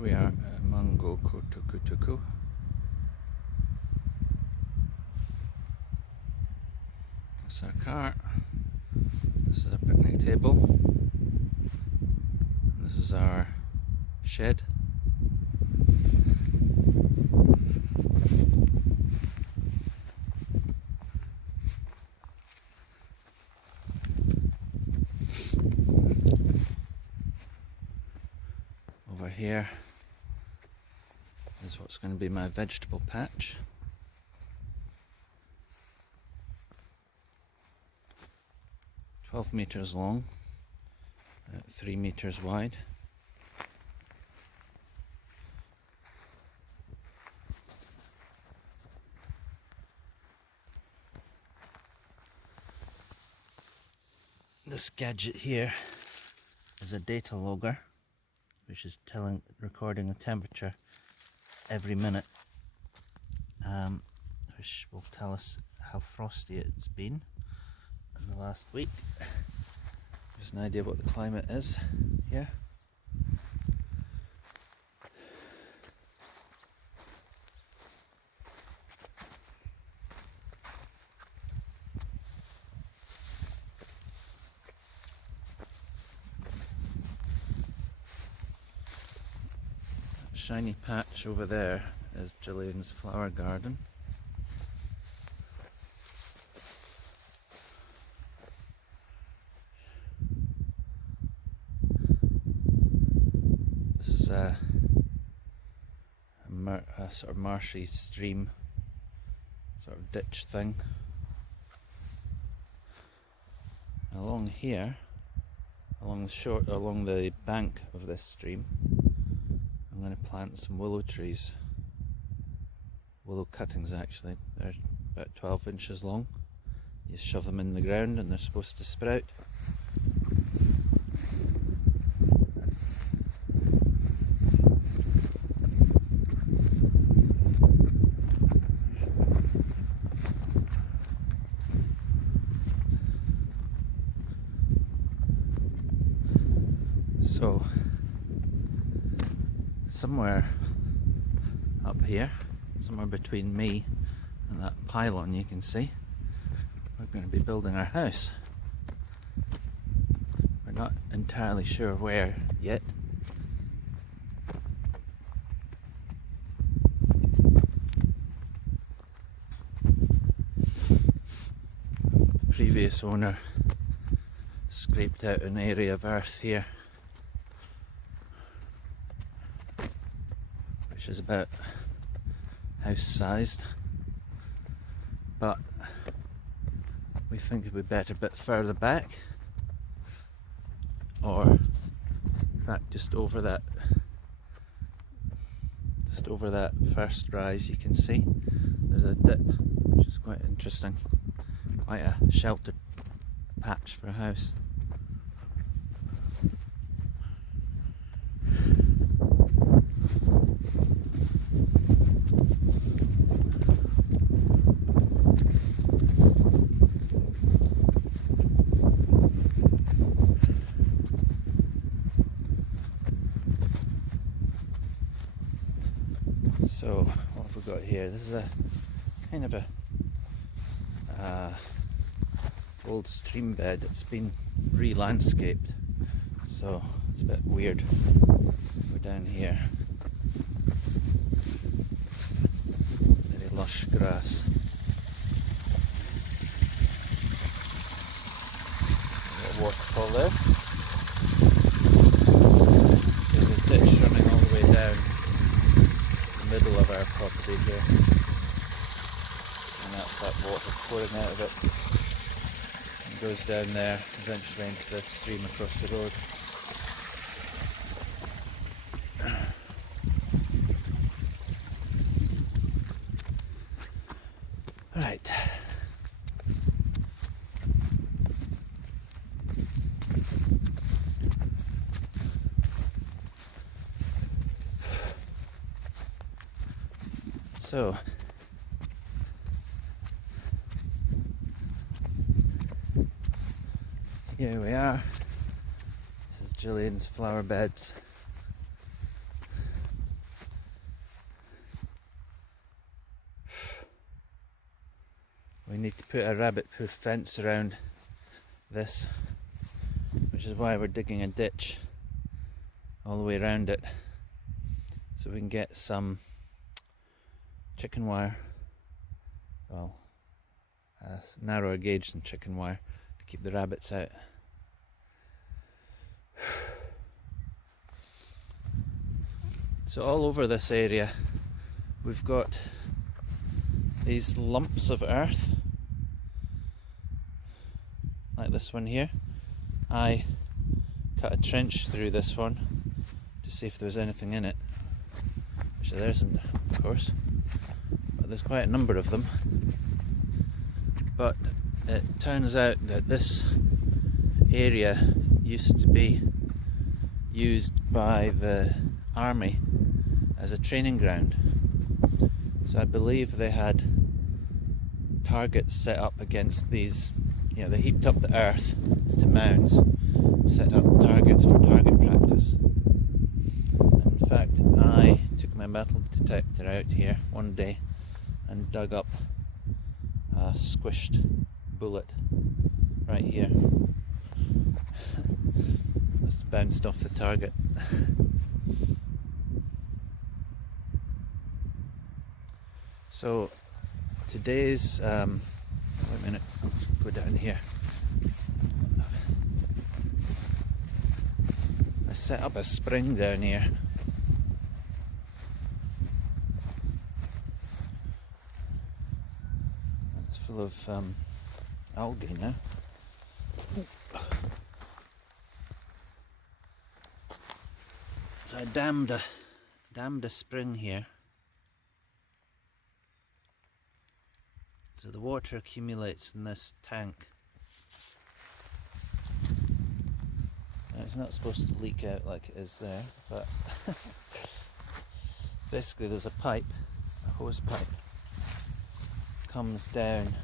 here we are at Mango Kotukutuku. That's our car. This is our picnic table. And this is our shed. Over here is what's going to be my vegetable patch. $12 meters long, 3 meters wide. This gadget here is a data logger, which is recording the temperature every minute, which will tell us how frosty it's been in the last week. Just an idea what the climate is here. That shiny patch over there is Gillian's flower garden. A sort of marshy stream, sort of ditch thing. Along here, along the bank of this stream, I'm going to plant some willow trees. Willow cuttings actually. They're about 12 inches long. You shove them in the ground and they're supposed to sprout. So, somewhere up here, somewhere between me and that pylon you can see, we're going to be building our house. We're not entirely sure where yet. Previous owner scraped out an area of earth here, which is about house sized, but we think it'd be better a bit further back, or in fact just over that first rise you can see there's a dip, which is quite interesting, quite a sheltered patch for a house. So what have we got here? This is a kind of a old stream bed. It's been re-landscaped, so it's a bit weird. We're down here. Very lush grass. A little waterfall there. There's a ditch running all the way down middle of our property here, and that's that water pouring out of it and goes down there eventually into the stream across the road. Right. So, here we are. This is Gillian's flower beds. we need to put a rabbit-proof fence around this, which is why we're digging a ditch all the way around it, so we can get some chicken wire, well, narrower gauge than chicken wire, to keep the rabbits out. So all over this area we've got these lumps of earth, like this one here. I cut a trench through this one to see if there was anything in it, which there isn't, of course, but there's quite a number of them. But it turns out that this area used to be used by the army as a training ground. So I believe they had targets set up against these, they heaped up the earth to mounds and set up targets for target practice. And in fact, I took my metal detector out here one day and dug up a squished bullet right here. Must have bounced off the target. So today's, wait a minute, I'll just go down here. I set up a spring down here. It's full of algae now. So I dammed a spring here. So the water accumulates in this tank. Now it's not supposed to leak out like it is there, but basically there's a pipe, a hose pipe, comes down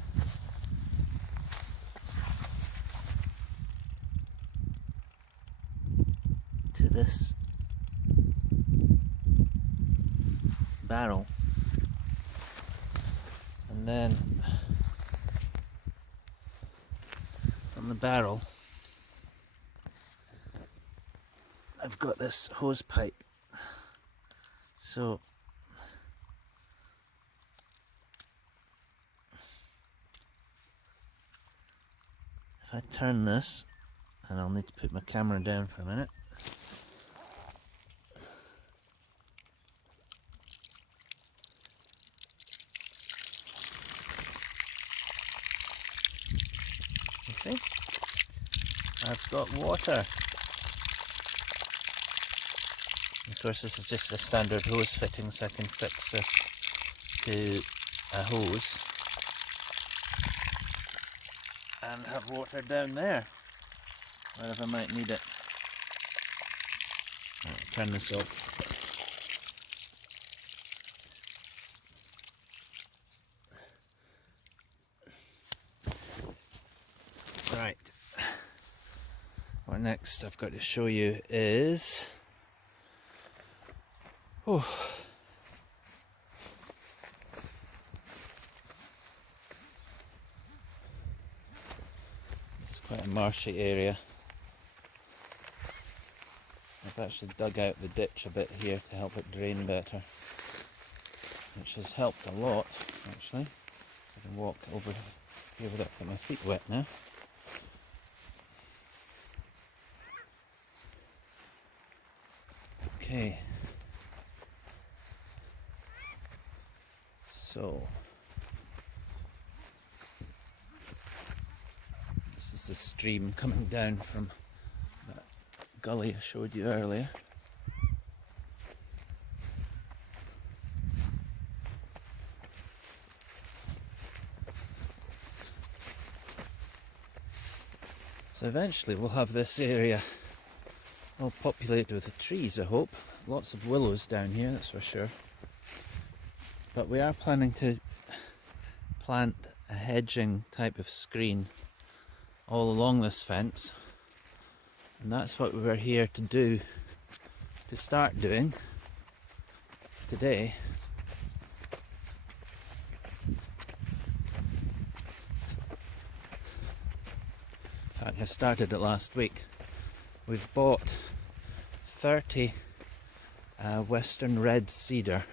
to this barrel, and then on the barrel I've got this hose pipe. So if I turn this, and I'll need to put my camera down for a minute. You see? I've got water. Of course, this is just a standard hose fitting, so I can fix this to a hose and have water down there wherever I might need it. Right, turn this off. Right, what next I've got to show you is this is quite a marshy area. I've actually dug out the ditch a bit here to help it drain better, which has helped a lot actually. I can walk over here without getting my feet wet now. Okay. So, this is the stream coming down from that gully I showed you earlier. So eventually we'll have this area all populated with trees, I hope. Lots of willows down here, that's for sure. But we are planning to plant a hedging type of screen all along this fence, and that's what we were here to do, to start doing today. I started it last week. We've bought 30 Western red cedar.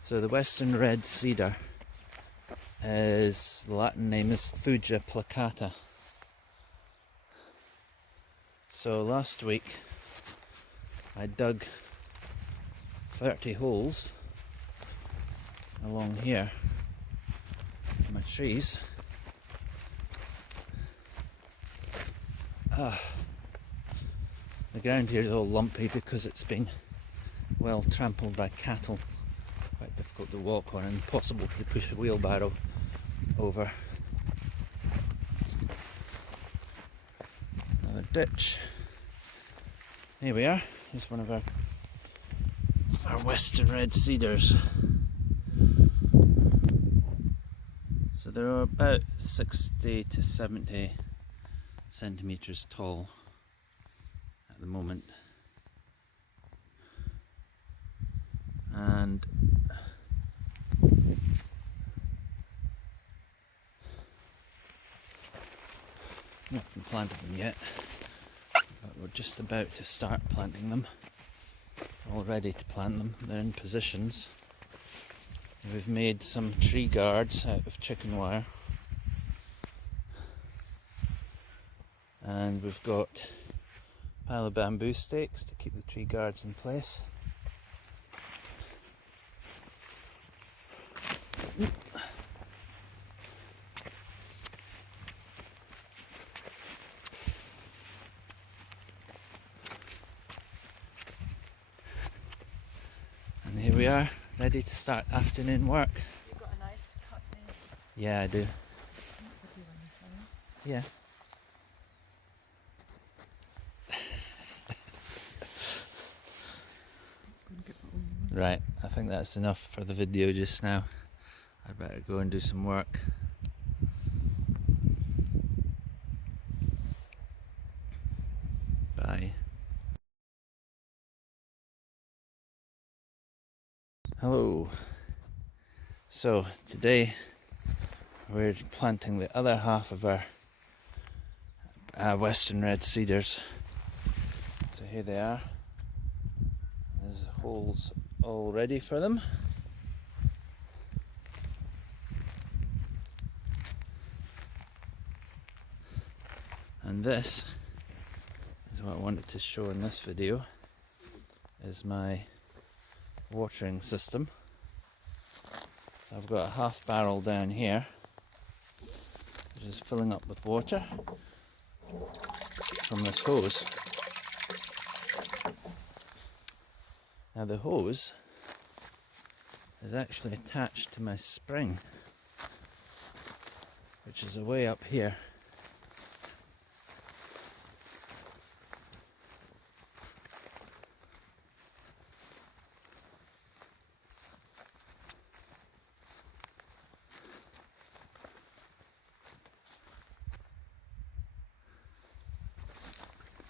So the Western red cedar is, the Latin name is Thuja Plicata. So last week I dug 30 holes along here in my trees. The ground here is all lumpy because it's been well trampled by cattle. Quite difficult to walk on and impossible to push a wheelbarrow over. Another ditch. Here we are. Here's one of our Western red cedars. So they're about 60 to 70 centimetres tall at the moment. And we haven't planted them yet, but we're just about to start planting them. All ready to plant them. They're in positions. We've made some tree guards out of chicken wire, and we've got a pile of bamboo stakes to keep the tree guards in place. And here we are, ready to start afternoon work. You've got a knife to cut me? Yeah, I do. Yeah. Right, I think that's enough for the video just now. I better go and do some work. Bye. Hello. So today we're planting the other half of our Western red cedars. So here they are. There's holes all ready for them. And this is what I wanted to show in this video, is my watering system. So I've got a half barrel down here, which is filling up with water from this hose. Now the hose is actually attached to my spring, which is way up here.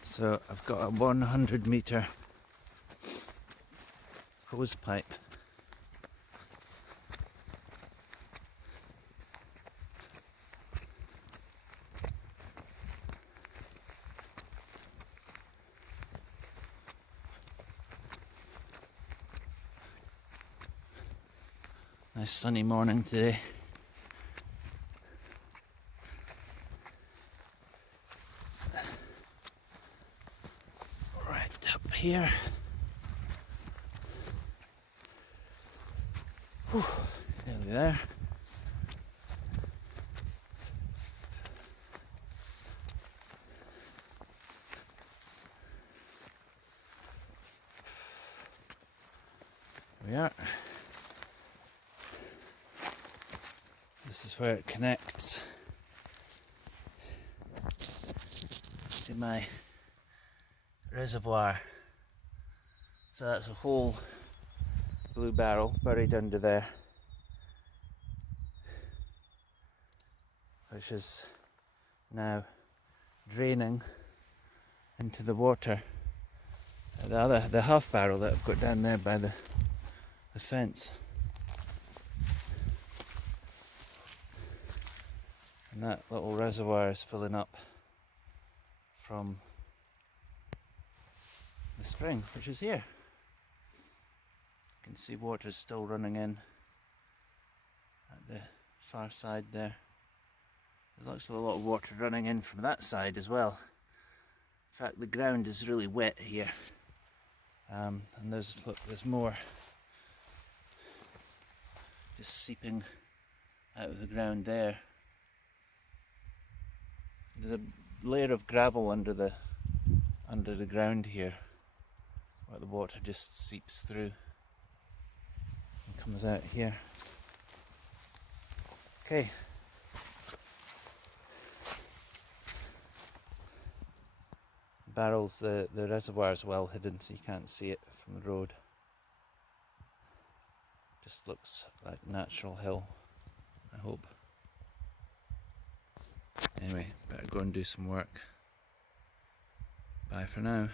So I've got a 100-metre hose pipe. Nice sunny morning today. Up here. Whew, nearly there. There we are. This is where it connects to my reservoir. So that's a whole blue barrel buried under there, which is now draining into the water. The half barrel that I've got down there by the fence. And that little reservoir is filling up from the spring, which is here. You can see water still running in at the far side there. There's actually a lot of water running in from that side as well. In fact, the ground is really wet here. And there's more just seeping out of the ground there. There's a layer of gravel under the ground here, where the water just seeps through and comes out here. Okay. Barrels, the reservoir is well hidden, so you can't see it from the road. Just looks like natural hill, I hope. Anyway, better go and do some work. Bye for now.